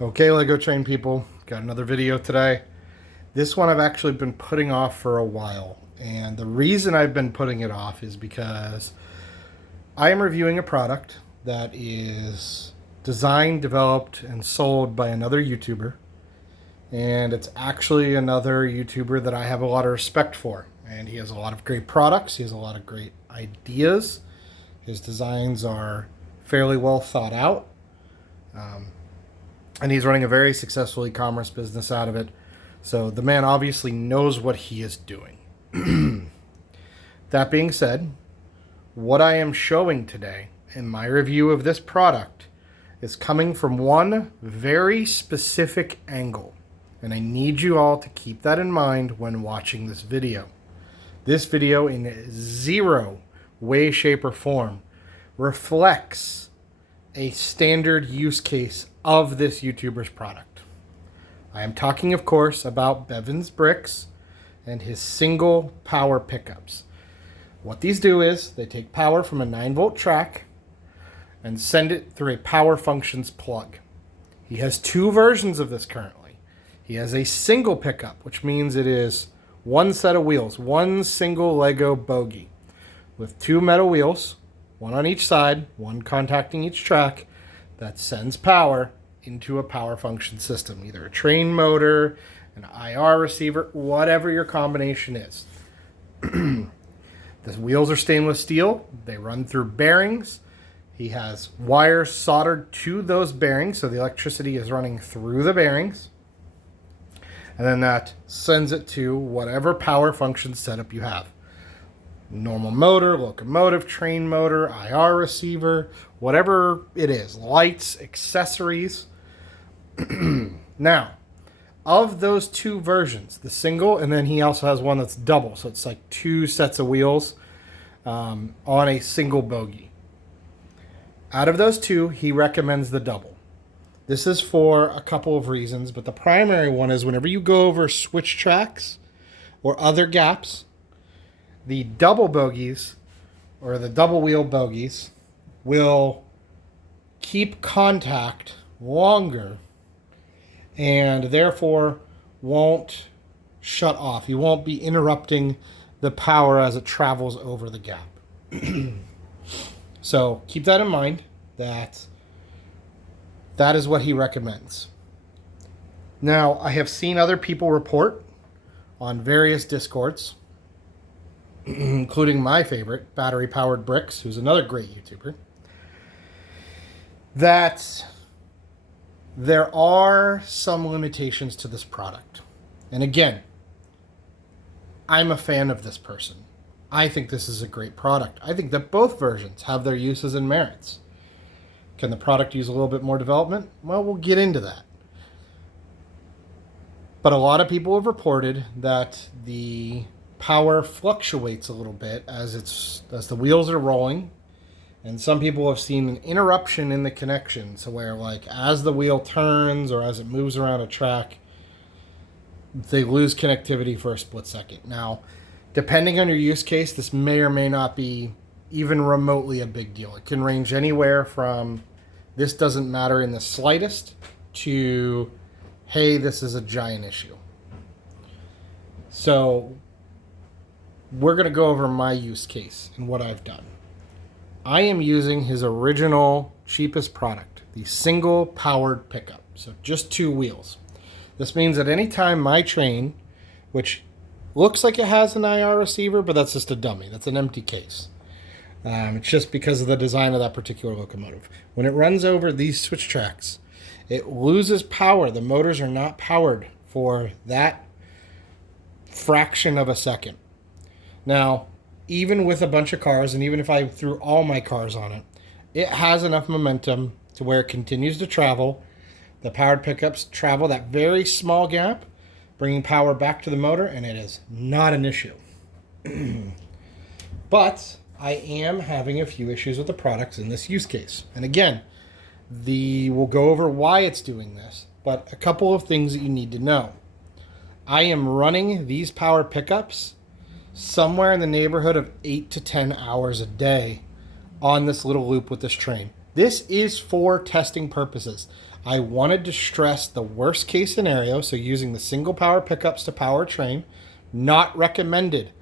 Okay, Lego Train people, got another video today. This one I've actually been putting off for a while, and the reason I've been putting it off is because I am reviewing a product that is designed, developed, and sold by another YouTuber, and it's actually another YouTuber that I have a lot of respect for, and he has a lot of great products, he has a lot of great ideas, his designs are fairly well thought out. And he's running a very successful e-commerce business out of it. So the man obviously knows what he is doing. That being said, what I am showing today in my review of this product is coming from one very specific angle. And I need you all to keep that in mind when watching this video. This video in zero way, shape, or form reflects a standard use case of this YouTuber's product. I am talking, of course, about Bevins bricks and his single power pickups. What these do is they take power from a 9-volt track and send it through a power functions plug. He has two versions of this currently. He has a single pickup, which means it is one set of wheels, one single Lego bogie with two metal wheels, one on each side, one contacting each track, that sends power into a power function system, either a train motor, an IR receiver, whatever your combination is. The wheels are stainless steel. They run through bearings. He has wires soldered to those bearings, so the electricity is running through the bearings. And then that sends it to whatever power function setup you have. Normal motor, locomotive, train motor, IR receiver, whatever it is, lights, accessories. Now, of those two versions, the single, and then he also has one that's double, so it's like two sets of wheels on a single bogie. Out of those two, he recommends the double. This is for a couple of reasons, but the primary one is whenever you go over switch tracks or other gaps, the double bogies, or the double wheel bogies, will keep contact longer and therefore won't shut off. You won't be interrupting the power as it travels over the gap. So keep that in mind, that is what he recommends. Now, I have seen other people report on various Discords, including my favorite, Battery Powered Bricks, who's another great YouTuber, that there are some limitations to this product. And again, I'm a fan of this person. I think this is a great product. I think that both versions have their uses and merits. Can the product use a little bit more development? Well, we'll get into that. But a lot of people have reported that the power fluctuates a little bit as the wheels are rolling, and some people have seen an interruption in the connection, so where like as the wheel turns or as it moves around a track, they lose connectivity for a split second. Now, depending on your use case, this may or may not be even remotely a big deal. It can range anywhere from this doesn't matter in the slightest to hey, this is a giant issue. So we're going to go over my use case and what I've done. I am using his original cheapest product, the single powered pickup. So just two wheels. This means that any time my train, which looks like it has an IR receiver, but that's just a dummy. That's an empty case. It's just because of the design of that particular locomotive. When it runs over these switch tracks, it loses power. The motors are not powered for that fraction of a second. Now, even with a bunch of cars, and even if I threw all my cars on it, it has enough momentum to where it continues to travel. The powered pickups travel that very small gap, bringing power back to the motor, and it is not an issue. But I am having a few issues with the products in this use case. And again, we'll go over why it's doing this, but a couple of things that you need to know. I am running these power pickups somewhere in the neighborhood of 8 to 10 hours a day on this little loop with this train. This is for testing purposes. I wanted to stress the worst case scenario, so using the single power pickups to power a train, not recommended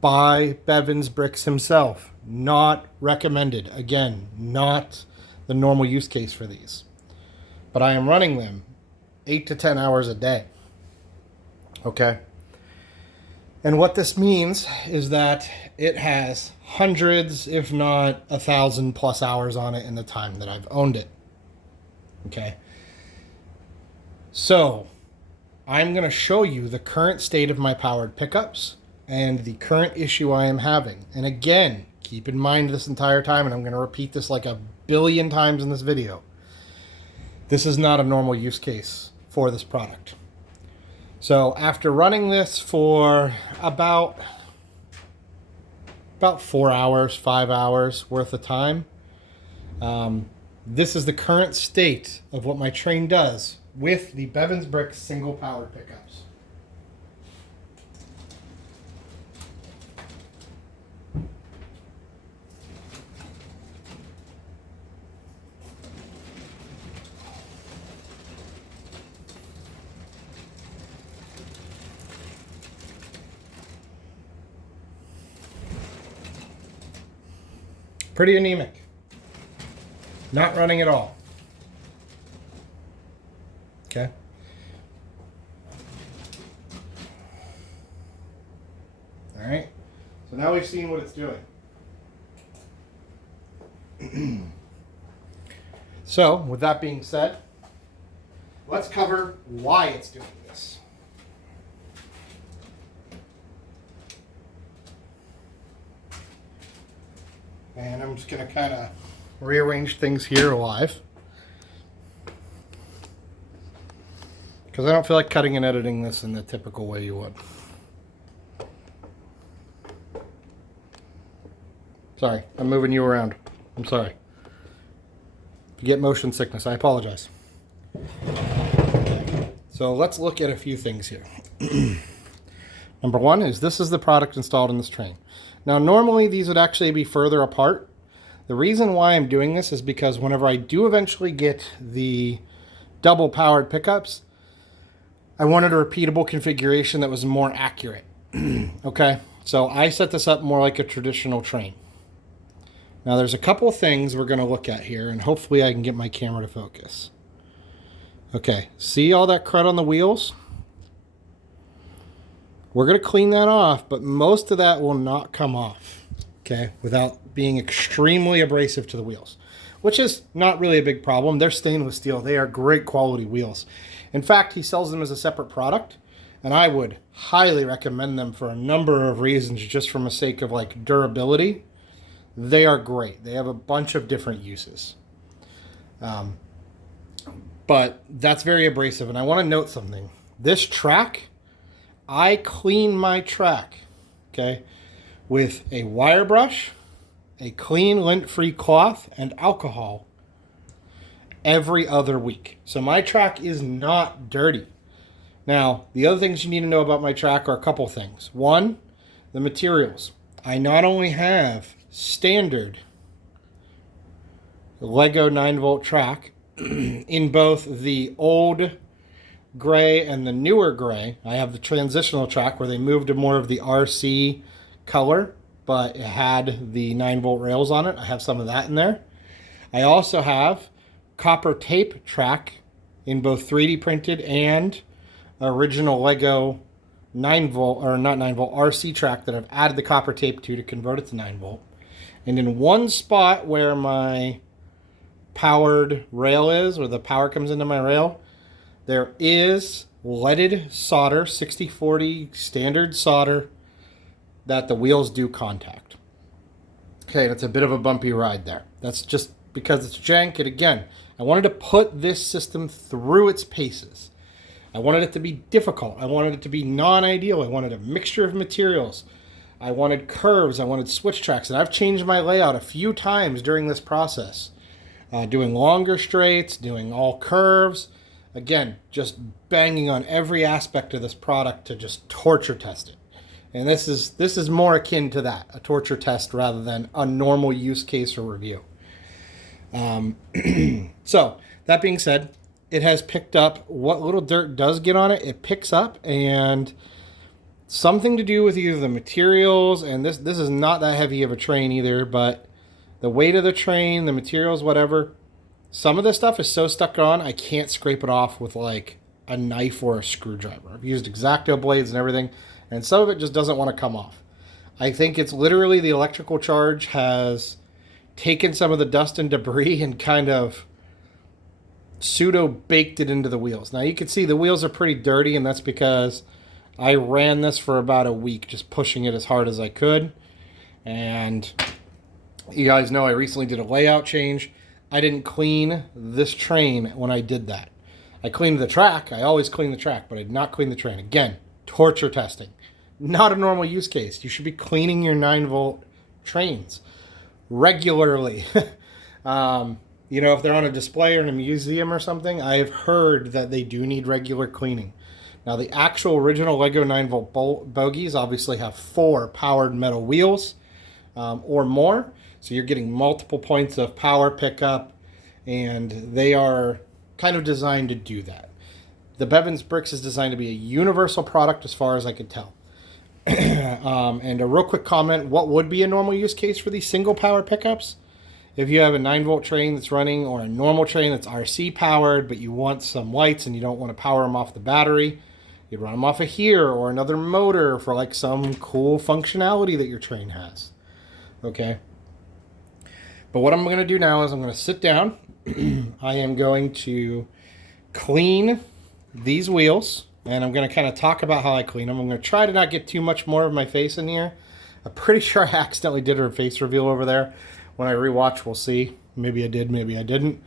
by Bevins Bricks himself. Not recommended. Again, not the normal use case for these. But I am running them 8 to 10 hours a day. Okay? And what this means is that it has hundreds, if not 1,000 plus hours on it in the time that I've owned it. Okay? So, I'm going to show you the current state of my powered pickups and the current issue I am having. And again, keep in mind this entire time, and I'm going to repeat this like 1 billion times in this video, this is not a normal use case for this product. So after running this for about 4 hours, 5 hours worth of time, this is the current state of what my train does with the Bevins Bricks single powered pickups. Pretty anemic. Not running at all. Okay. All right. So now we've seen what it's doing. So, with that being said, let's cover why it's doing this. And I'm just going to kind of rearrange things here live, because I don't feel like cutting and editing this in the typical way you would. Sorry, I'm moving you around. I'm sorry. If you get motion sickness, I apologize. So let's look at a few things here. Number one is this is the product installed in this train. Now, normally these would actually be further apart. The reason why I'm doing this is because whenever I do eventually get the double powered pickups, I wanted a repeatable configuration that was more accurate. Okay, so I set this up more like a traditional train. Now there's a couple things we're going to look at here, and hopefully I can get my camera to focus. Okay, see all that crud on the wheels? We're going to clean that off, but most of that will not come off, okay, without being extremely abrasive to the wheels, which is not really a big problem. They're stainless steel. They are great quality wheels. In fact, he sells them as a separate product, and I would highly recommend them for a number of reasons, just from the sake of like durability. They are great. They have a bunch of different uses. But that's very abrasive, and I want to note something. This track, I clean my track, okay, with a wire brush, a clean lint-free cloth, and alcohol every other week. So my track is not dirty. Now, the other things you need to know about my track are a couple things. One, the materials. I not only have standard Lego 9-volt track in both the old gray and the newer gray. I have the transitional track where they moved to more of the RC color, but it had the 9-volt rails on it. I have some of that in there. I also have copper tape track in both 3D printed and original Lego 9-volt, or not 9-volt, RC track that I've added the copper tape to convert it to 9-volt. And in one spot where my powered rail is, where the power comes into my rail, there is leaded solder, 6040 standard solder, that the wheels do contact. Okay, that's a bit of a bumpy ride there. That's just because it's jank. And again, I wanted to put this system through its paces. I wanted it to be difficult. I wanted it to be non-ideal. I wanted a mixture of materials. I wanted curves. I wanted switch tracks. And I've changed my layout a few times during this process. Doing longer straights, doing all curves. Again, just banging on every aspect of this product to just torture test it. And this is more akin to that, a torture test rather than a normal use case or review. So that being said, it has picked up what little dirt does get on it. It picks up, and something to do with either the materials, and this is not that heavy of a train either, but the weight of the train, the materials, whatever. Some of this stuff is so stuck on, I can't scrape it off with like a knife or a screwdriver. I've used X-Acto blades and everything, and some of it just doesn't want to come off. I think it's literally the electrical charge has taken some of the dust and debris and kind of pseudo baked it into the wheels. Now you can see the wheels are pretty dirty, and that's because I ran this for about a week, just pushing it as hard as I could. And you guys know I recently did a layout change. I didn't clean this train when I did that. I cleaned the track. I always clean the track, but I did not clean the train. Again, torture testing. Not a normal use case. You should be cleaning your 9-volt trains regularly. You know, if they're on a display or in a museum or something, I have heard that they do need regular cleaning. Now, the actual original Lego 9-volt bogies obviously have 4 powered metal wheels or more. So you're getting multiple points of power pickup, and they are kind of designed to do that. The Bevins bricks is designed to be a universal product as far as I could tell. And a real quick comment, what would be a normal use case for these single power pickups? If you have a 9-volt train that's running, or a normal train that's RC powered, but you want some lights and you don't want to power them off the battery, you'd run them off of here or another motor for like some cool functionality that your train has. Okay. But what I'm going to do now is I'm going to sit down. I am going to clean these wheels, and I'm going to kind of talk about how I clean them. I'm going to try to not get too much more of my face in here. I'm pretty sure I accidentally did a face reveal over there. When I rewatch, we'll see. Maybe I did, maybe I didn't.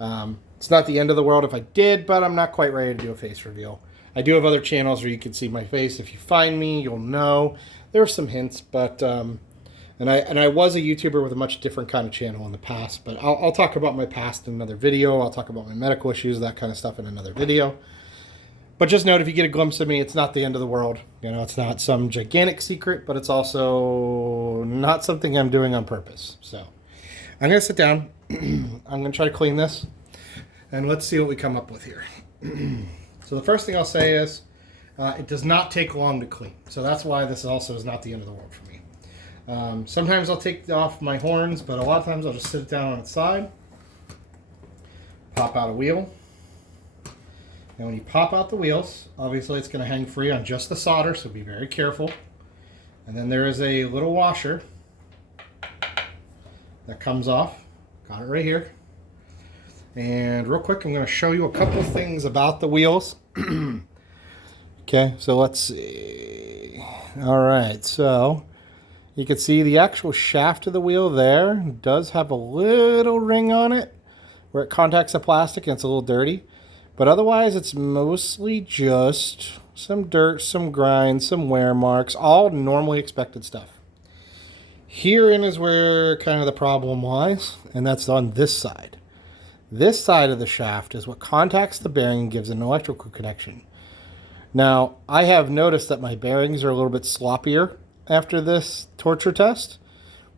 It's not the end of the world if I did, but I'm not quite ready to do a face reveal. I do have other channels where you can see my face. If you find me, you'll know. There are some hints, but and I was a YouTuber with a much different kind of channel in the past, but I'll talk about my past in another video. I'll talk about my medical issues, that kind of stuff in another video. But just note, if you get a glimpse of me, it's not the end of the world. You know, it's not some gigantic secret, but it's also not something I'm doing on purpose. So I'm going to sit down. I'm going to try to clean this, and let's see what we come up with here. So the first thing I'll say is it does not take long to clean. So that's why this also is not the end of the world for me. Sometimes I'll take off my horns, but a lot of times I'll just sit it down on its side, pop out a wheel. And when you pop out the wheels, obviously it's going to hang free on just the solder, so be very careful. And then there is a little washer that comes off. Got it right here. And real quick, I'm going to show you a couple things about the wheels. Okay, so let's see. All right, so you can see the actual shaft of the wheel there does have a little ring on it where it contacts the plastic, and it's a little dirty. But otherwise, it's mostly just some dirt, some grind, some wear marks, all normally expected stuff. Herein is where kind of the problem lies, and that's on this side. This side of the shaft is what contacts the bearing and gives an electrical connection. Now, I have noticed that my bearings are a little bit sloppier after this torture test.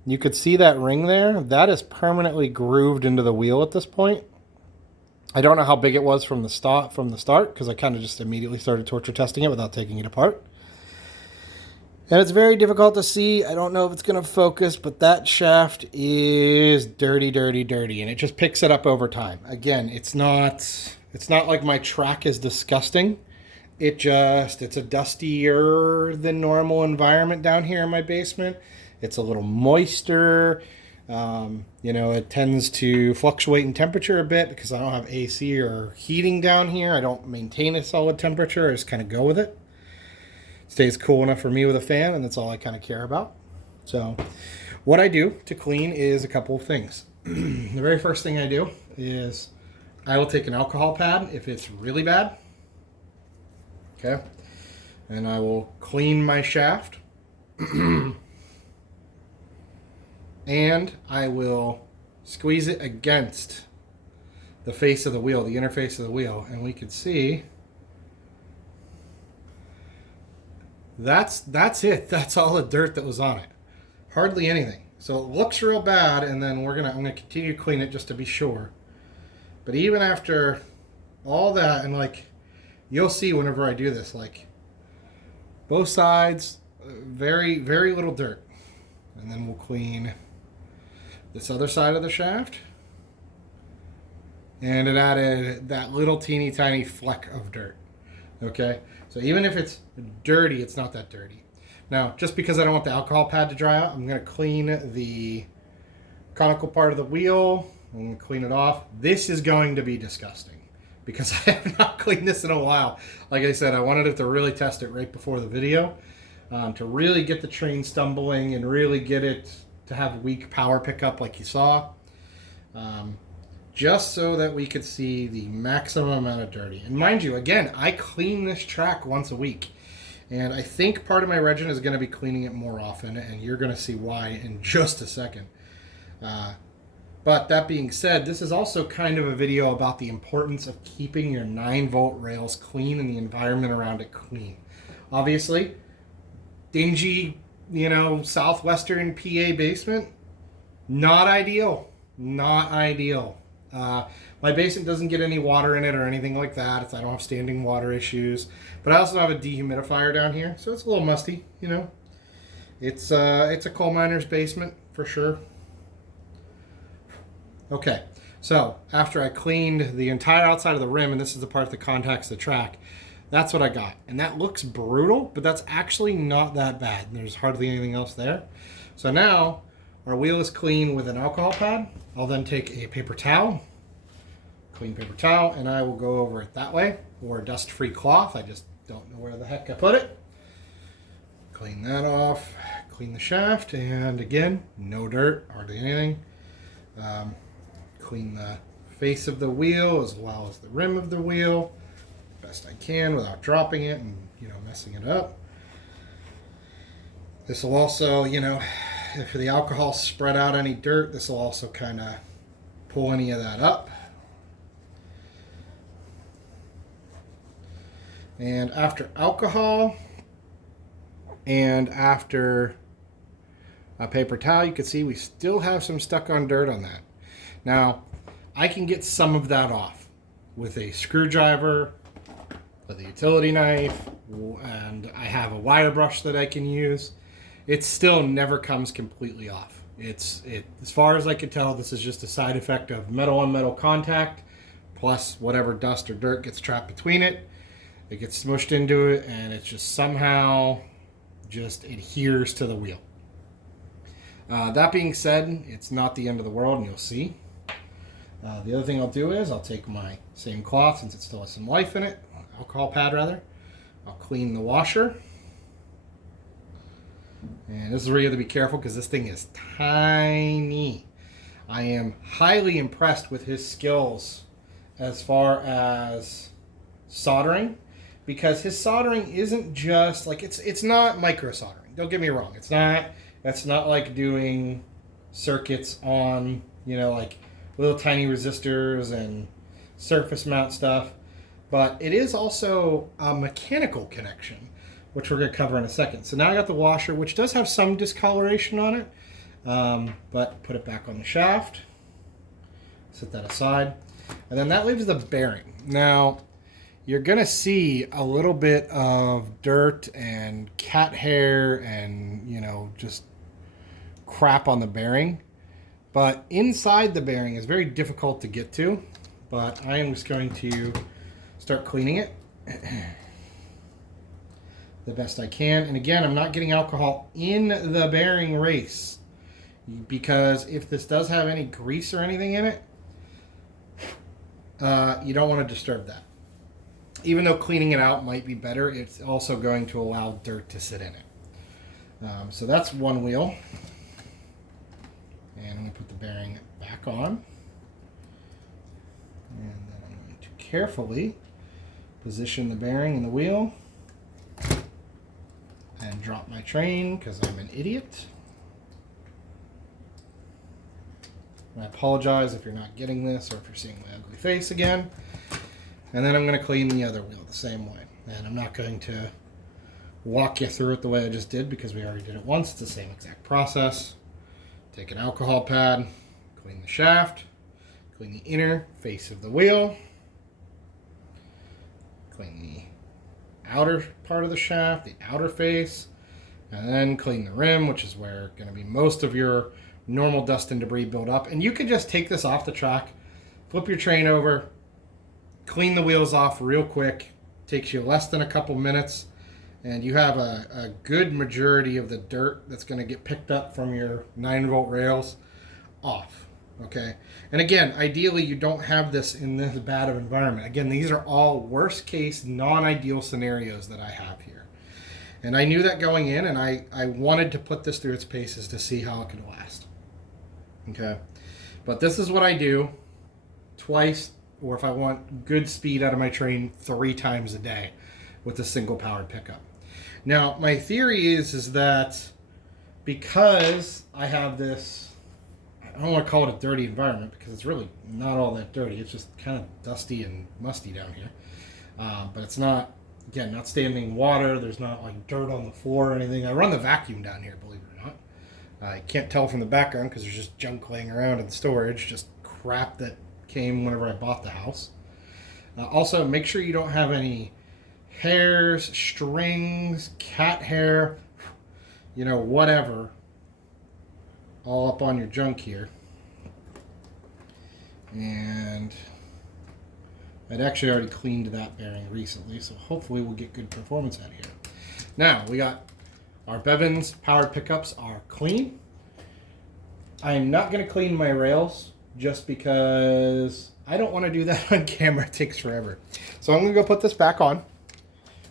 You could see that ring there. That is permanently grooved into the wheel at this point. I don't know how big it was from the start because I kind of just immediately started torture testing it without taking it apart. And it's very difficult to see. I don't know if it's going to focus, but that shaft is dirty, dirty, dirty, and it just picks it up over time. Again, it's not like my track is disgusting. It's a dustier than normal environment down here in my basement. It's a little moister. You know, it tends to fluctuate in temperature a bit because I don't have AC or heating down here. I don't maintain a solid temperature. I just kind of go with it. It stays cool enough for me with a fan, and that's all I kind of care about. So what I do to clean is a couple of things. The very first thing I do is I will take an alcohol pad if it's really bad. Okay. And I will clean my shaft. And I will squeeze it against the face of the wheel, the interface of the wheel. And we can see that's it. That's all the dirt that was on it. Hardly anything. So it looks real bad, and then I'm gonna continue to clean it just to be sure. But even after all that, and like you'll see whenever I do this, like both sides, very, very little dirt. And then we'll clean this other side of the shaft. And it added that little teeny tiny fleck of dirt. Okay, so even if it's dirty, it's not that dirty. Now, just because I don't want the alcohol pad to dry out, I'm going to clean the conical part of the wheel. I'm going to clean it off. This is going to be disgusting because I have not cleaned this in a while. Like I said, I wanted it to really test it right before the video, to really get the train stumbling and really get it to have weak power pickup like you saw. Just so that we could see the maximum amount of dirty. And mind you, again, I clean this track once a week. And I think part of my regimen is going to be cleaning it more often, and you're going to see why in just a second. But that being said, this is also kind of a video about the importance of keeping your 9-volt rails clean and the environment around it clean. Obviously, dingy, southwestern PA basement, not ideal. Not ideal. My basement doesn't get any water in it or anything like that. I don't have standing water issues. But I also have a dehumidifier down here, so it's a little musty, It's a coal miner's basement for sure. Okay, so after I cleaned the entire outside of the rim, and this is the part that contacts the track, that's what I got. And that looks brutal, but that's actually not that bad. There's hardly anything else there. So now our wheel is clean with an alcohol pad. I'll then take a paper towel, clean paper towel, and I will go over it that way, or a dust-free cloth. I just don't know where the heck I put it. Clean that off, clean the shaft, and again, no dirt, hardly anything. Clean the face of the wheel as well as the rim of the wheel, best I can without dropping it and, messing it up. This will also, if the alcohol spread out any dirt, this will also kind of pull any of that up. And after alcohol and after a paper towel, you can see we still have some stuck on dirt on that. Now, I can get some of that off with a screwdriver, with a utility knife, and I have a wire brush that I can use. It still never comes completely off. As far as I can tell, this is just a side effect of metal on metal contact, plus whatever dust or dirt gets trapped between it. It gets smushed into it, and it just somehow just adheres to the wheel. That being said, it's not the end of the world, and you'll see. The other thing I'll do is I'll take my same cloth, since it still has some life in it, alcohol pad rather. I'll clean the washer. And this is where you have to be careful because this thing is tiny. I am highly impressed with his skills as far as soldering, because his soldering isn't just like it's not micro soldering. Don't get me wrong. That's not like doing circuits on, like little tiny resistors and surface mount stuff. But it is also a mechanical connection, which we're going to cover in a second. So now I got the washer, which does have some discoloration on it, but put it back on the shaft, set that aside, and then that leaves the bearing. Now, you're going to see a little bit of dirt and cat hair and, just crap on the bearing, but inside the bearing is very difficult to get to, but I am just going to start cleaning it the best I can. And again, I'm not getting alcohol in the bearing race, because if this does have any grease or anything in it, you don't want to disturb that. Even though cleaning it out might be better, it's also going to allow dirt to sit in it. So that's one wheel. And I'm going to put the bearing back on. And then I'm going to carefully position the bearing in the wheel and drop my train because I'm an idiot. And I apologize if you're not getting this or if you're seeing my ugly face again. And then I'm going to clean the other wheel the same way. And I'm not going to walk you through it the way I just did because we already did it once. It's the same exact process. Take an alcohol pad, clean the shaft, clean the inner face of the wheel, clean the outer part of the shaft, the outer face, and then clean the rim, which is where going to be most of your normal dust and debris build up. And you could just take this off the track, flip your train over, clean the wheels off real quick. Takes you less than a couple minutes, and you have a good majority of the dirt that's going to get picked up from your 9-volt rails off. Okay, and again, ideally you don't have this in this bad of environment. Again, these are all worst case, non-ideal scenarios that I have here. And I knew that going in, and I wanted to put this through its paces to see how it could last. Okay, but this is what I do twice, or if I want good speed out of my train, 3 times a day with a single powered pickup. Now, my theory is that because I have this, I don't want to call it a dirty environment because it's really not all that dirty. It's just kind of dusty and musty down here. But it's not, again, not standing water. There's not like dirt on the floor or anything. I run the vacuum down here, believe it or not. I can't tell from the background because there's just junk laying around in storage, just crap that came whenever I bought the house. Also, make sure you don't have any hairs, strings, cat hair, whatever, all up on your junk here. And I'd actually already cleaned that bearing recently, so hopefully we'll get good performance out of here. Now, we got our Bevins powered pickups are clean. I'm not going to clean my rails just because I don't want to do that on camera. It takes forever. So I'm going to go put this back on.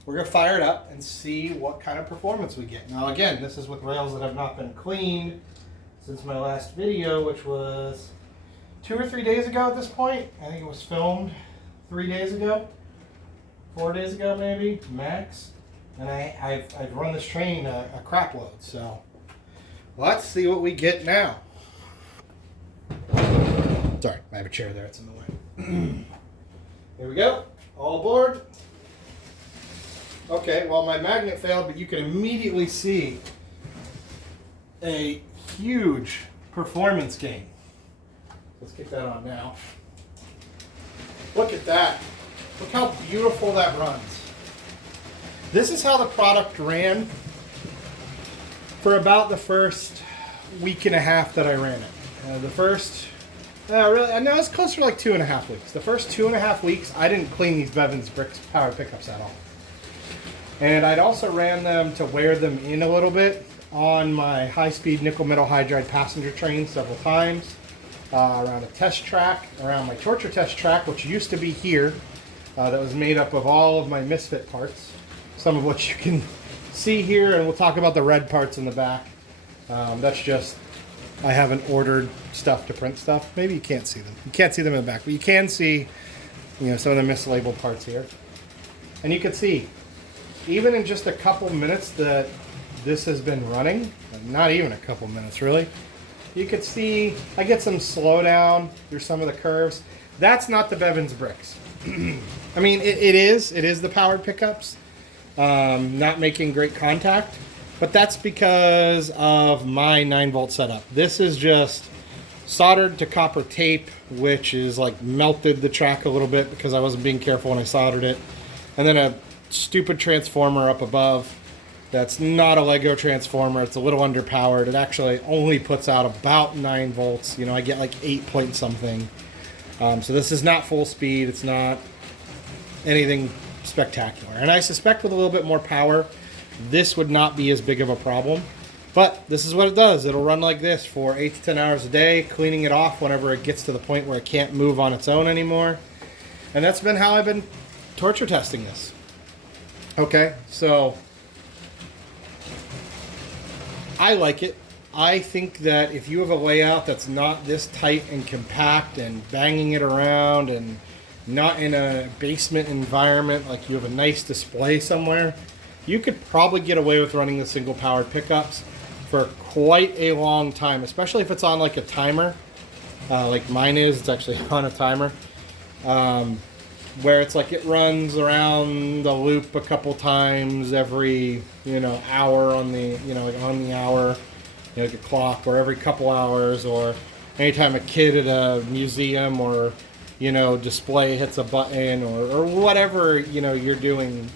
We're going to fire it up and see what kind of performance we get. Now again, this is with rails that have not been cleaned since my last video, which was 2 or 3 days ago at this point. I think it was filmed 3 days ago, 4 days ago maybe, max. And I've run this train a crap load. So let's see what we get now. Sorry, I have a chair there, it's in the way. Here we go, all aboard. Okay, well my magnet failed, but you can immediately see a huge performance gain. Let's get that on now. Look at that. Look how beautiful that runs. This is how the product ran for about the first week and a half that I ran it. The first... really, no, it's closer to like 2.5 weeks. The first 2.5 weeks, I didn't clean these Bevins bricks powered pickups at all. And I'd also ran them to wear them in a little bit on my high-speed nickel metal hydride passenger train several times. Around a test track, around my torture test track, which used to be here, that was made up of all of my misfit parts. Some of which you can see here, and we'll talk about the red parts in the back. That's just... I haven't ordered stuff to print stuff. Maybe you can't see them. You can't see them in the back, but you can see, some of the mislabeled parts here. And you can see, even in just a couple minutes that this has been running, not even a couple minutes really, you could see I get some slowdown through some of the curves. That's not the Bevins bricks. I mean, it is the powered pickups, not making great contact. But that's because of my 9-volt setup. This is just soldered to copper tape, which is like melted the track a little bit because I wasn't being careful when I soldered it. And then a stupid transformer up above that's not a Lego transformer. It's a little underpowered. It actually only puts out about 9 volts. I get like 8 point something. So this is not full speed. It's not anything spectacular. And I suspect with a little bit more power, this would not be as big of a problem, but this is what it does. It'll run like this for 8 to 10 hours a day, cleaning it off whenever it gets to the point where it can't move on its own anymore. And that's been how I've been torture testing this. Okay, so I like it. I think that if you have a layout that's not this tight and compact and banging it around and not in a basement environment, like you have a nice display somewhere, you could probably get away with running the single powered pickups for quite a long time, especially if it's on like a timer, like mine is. It's actually on a timer, where it's like it runs around the loop a couple times every hour on the like on the hour, like a clock, or every couple hours, or anytime a kid at a museum or display hits a button, or whatever you're doing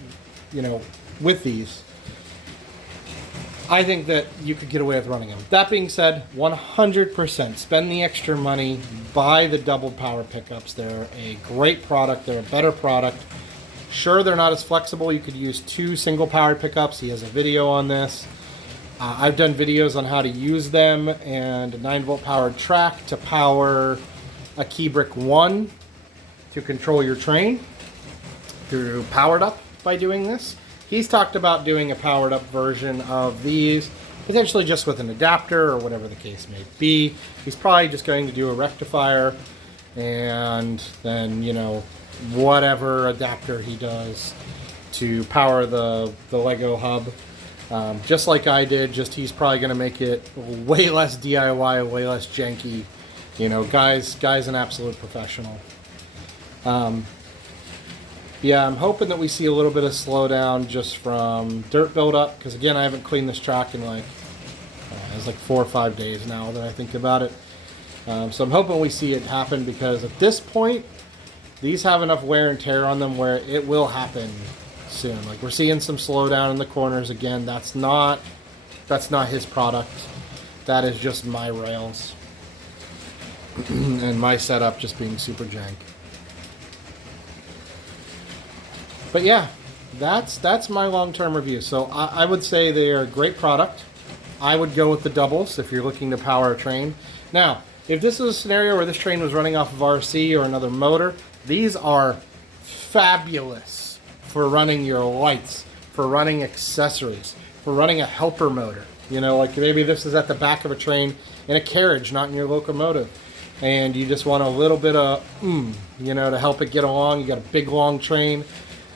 with these. I think that you could get away with running them. That being said, 100% spend the extra money, buy the double power pickups. They're a great product. They're a better product. Sure, they're not as flexible. You could use 2 single power pickups. He has a video on this. I've done videos on how to use them, and a 9-volt powered track to power a Keybrick 1 to control your train through Powered Up by doing this. He's talked about doing a powered up version of these, potentially just with an adapter or whatever the case may be. He's probably just going to do a rectifier and then, whatever adapter he does to power the Lego hub. Just like I did, just he's probably going to make it way less DIY, way less janky. Guy's an absolute professional. Yeah, I'm hoping that we see a little bit of slowdown just from dirt buildup, because again, I haven't cleaned this track in it's like 4 or 5 days now that I think about it. So I'm hoping we see it happen, because at this point, these have enough wear and tear on them where it will happen soon. Like, we're seeing some slowdown in the corners again. That's not his product. That is just my rails and my setup just being super jank. But yeah, that's my long-term review. So I would say they are a great product. I would go with the doubles if you're looking to power a train. Now, if this is a scenario where this train was running off of RC or another motor, these are fabulous for running your lights, for running accessories, for running a helper motor. Like maybe this is at the back of a train in a carriage, not in your locomotive. And you just want a little bit of, to help it get along. You got a big, long train.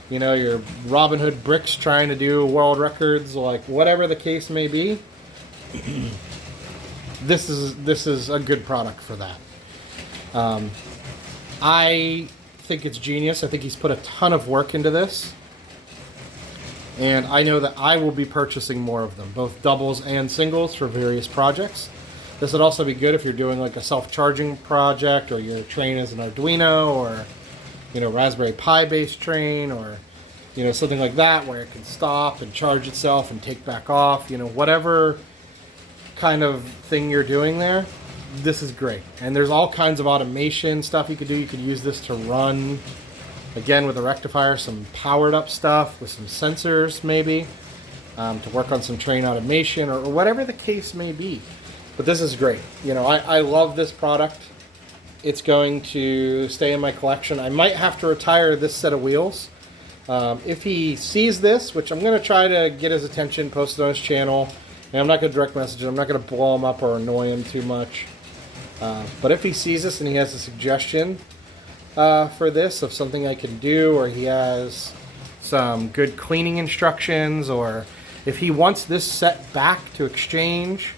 Your Robin Hood bricks trying to do world records, like whatever the case may be. This is a good product for that. I think it's genius. I think he's put a ton of work into this. And I know that I will be purchasing more of them, both doubles and singles for various projects. This would also be good if you're doing like a self-charging project, or your train is an Arduino, or Raspberry Pi based train, or something like that, where it can stop and charge itself and take back off. Whatever kind of thing you're doing there, this is great. And there's all kinds of automation stuff you could do. You could use this to run, again, with a rectifier, some powered up stuff with some sensors maybe, to work on some train automation, or whatever the case may be. But this is great. I love this product. It's going to stay in my collection. I might have to retire this set of wheels. If he sees this, which I'm going to try to get his attention, post it on his channel, and I'm not going to direct message him. I'm not going to blow him up or annoy him too much. But if he sees this and he has a suggestion for this, of something I can do, or he has some good cleaning instructions, or if he wants this set back to exchange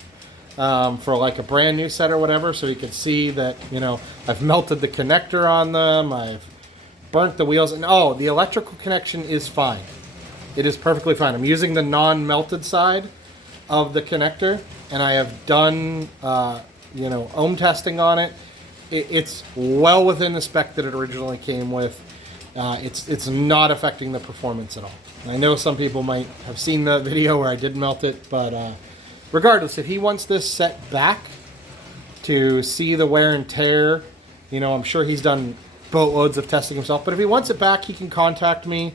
for like a brand new set or whatever, so he could see that, I've melted the connector on them, I've burnt the wheels, and the electrical connection is fine. It is perfectly fine. I'm using the non-melted side of the connector, and I have done, ohm testing on it. It's well within the spec that it originally came with. It's not affecting the performance at all. I know some people might have seen the video where I did melt it, but regardless, if he wants this set back to see the wear and tear, I'm sure he's done boatloads of testing himself, but if he wants it back, he can contact me,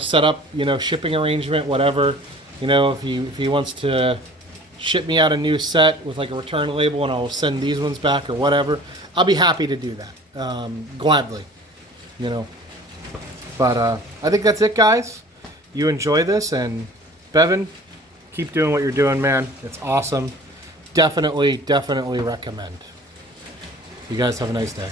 set up, shipping arrangement, whatever. If he wants to ship me out a new set with like a return label, and I'll send these ones back or whatever, I'll be happy to do that, gladly, But I think that's it, guys. You enjoy this, and Bevin, keep doing what you're doing, man. It's awesome. Definitely recommend. You guys have a nice day.